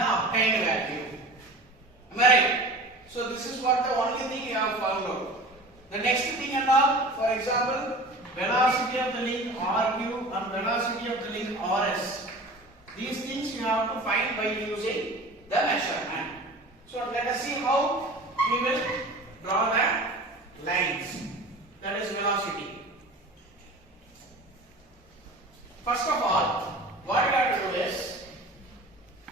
the obtained value. Am I right? So this is what the only thing you have found out. The next thing and all, for example, velocity of the link RQ and velocity of the link RS. These things you have to find by using the measurement. So let us see how we will draw the lines. That is velocity. First of all, what you have to do is,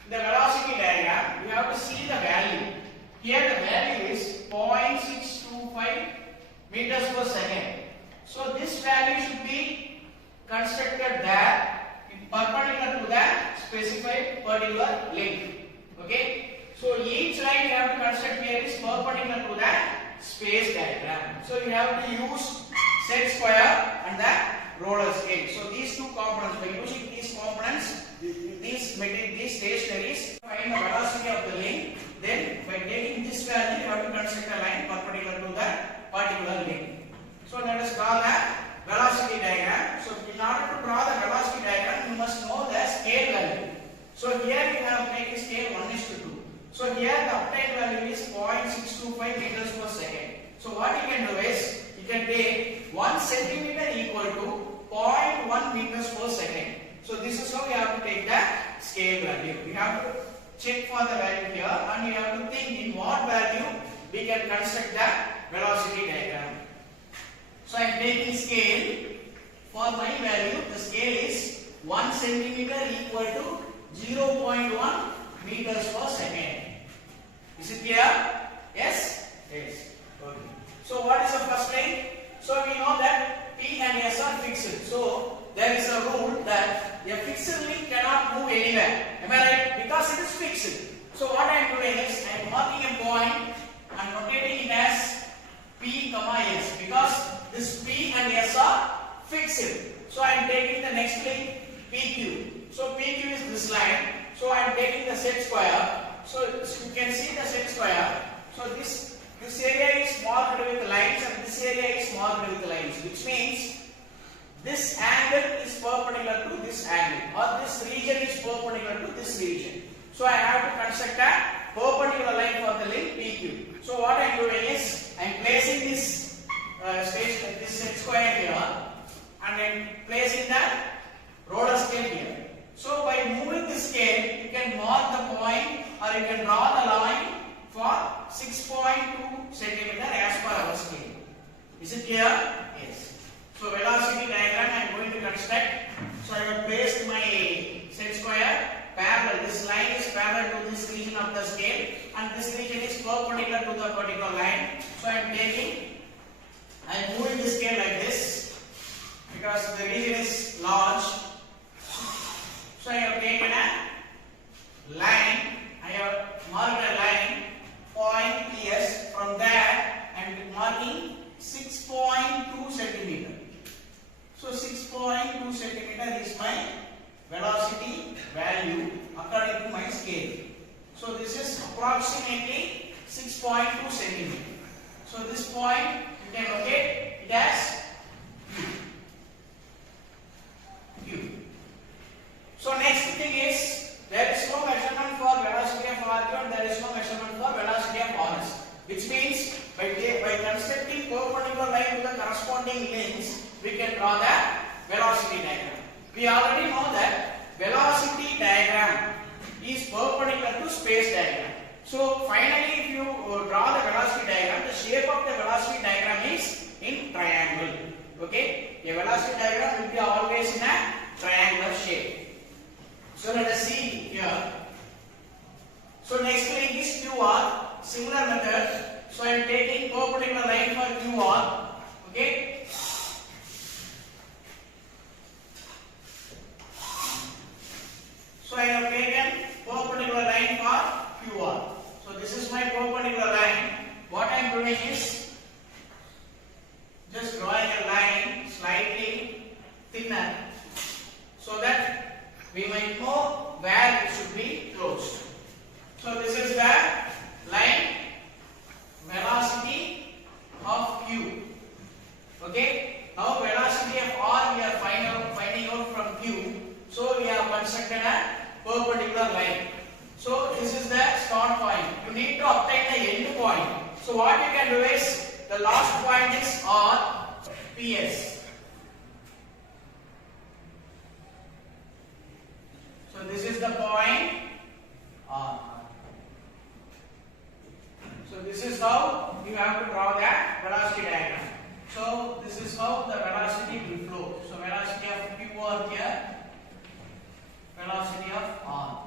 the velocity diagram, you have to see the value. Here the value is 0.625 meters per second. So this value should be constructed there perpendicular to the specified particular length. Okay. So each line you have to construct here is perpendicular to the space diagram. So you have to use set square and the roller scale. So these two components, by using these components, these stationaries, find the velocity of the link. Then by taking this value, you have to construct a line perpendicular to the particular link. So let us draw the velocity diagram. So in order to draw the velocity diagram, you must know the scale value. So here we have taken scale 1:2. So here the obtained value is 0.625 meters per second. So what you can do is, you can take 1 centimeter equal to 0.1 meters per second. So this is how you have to take the scale value. You have to check for the value here and you have to think in what value we can construct the velocity diagram. So I am taking scale. For my value, the scale is 1 centimeter equal to 0.1 meters per second. Is it clear? Yes? Yes. Okay. So what is the first line? So we know that P and S are fixed. So there is a rule that a fixed link cannot move anywhere. Am I right? Because it is fixed. So what I am doing is, I am marking a point and rotating it as P, S, because this P and S are fixed. So I am taking the next link PQ. So PQ is this line. So I am taking the set square. So you can see the set square. So this area is marked with lines and this area is marked with lines, which means this angle is perpendicular to this angle, or this region is perpendicular to this region. So I have to construct a perpendicular line for the link PQ. So what I am doing is, I am placing this set square here and I am placing the roller scale here. So by moving this scale, you can mark the point or you can draw the line for 6.2 centimeter as per our scale. Is it clear? Yes. So velocity diagram I am going to construct. So I have placed my set square parallel. This line is parallel to this region of the scale and this region is perpendicular to the particular line. So I am moving the scale like this because the region is large. So I have taken a line, I have marked a line, point PS, from there I am marking 6.2 centimeter. So 6.2 centimeter is my velocity value according to my scale. So this is approximately 6.2 centimeter. So this point you can locate it as Q. So next thing is, there is no measurement for velocity of RQ and there is no measurement for velocity of RS. Which means by constructing perpendicular line to the corresponding links, we can draw the velocity diagram. We already know that velocity diagram is perpendicular to space diagram. So finally, if you draw the velocity diagram, the shape of the velocity diagram is in triangle. Okay, a velocity diagram will be always in a triangular shape. So let us see here. So next link is QR. Similar method. So I am taking perpendicular line for QR. Okay. So I have taken perpendicular line for QR. So this is my perpendicular line. What I am doing is just drawing a line slightly thinner so that we might know where it should So what you can do is the last point is R, PS. So this is the point R. So this is how you have to draw that velocity diagram. So this is how the velocity will flow. So velocity of Q over here, velocity of R.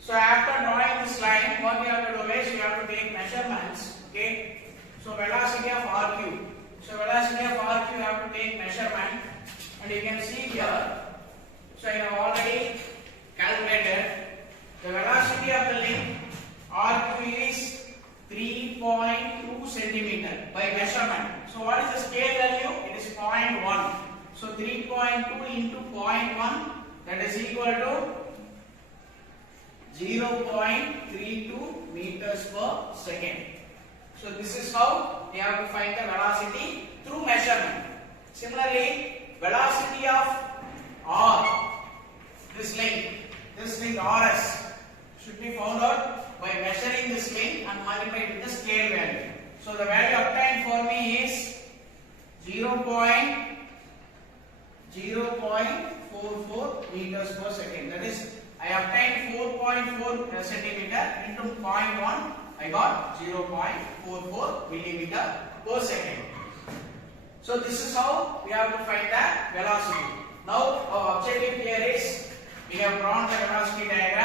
So after drawing this line, what you have to do is you have to take measurements. Okay. So velocity of RQ. So velocity of RQ you have to take measurement, and you can see here. So I have already calculated the velocity of the link RQ is 3.2 centimeter by measurement. So what is the scale value? It is 0.1. So 3.2 into 0.1, that is equal to 0.32 meters per second. So this is how we have to find the velocity through measurement. Similarly, velocity of R, this length RS should be found out by measuring this length and multiplied with the scale value. So the value obtained for me is 0.44 meters per second. That is, I obtained 4.4 centimeter into 0.1. I got 0.44 millimeter per second. So this is how we have to find the velocity. Now our objective here is we have drawn the velocity diagram.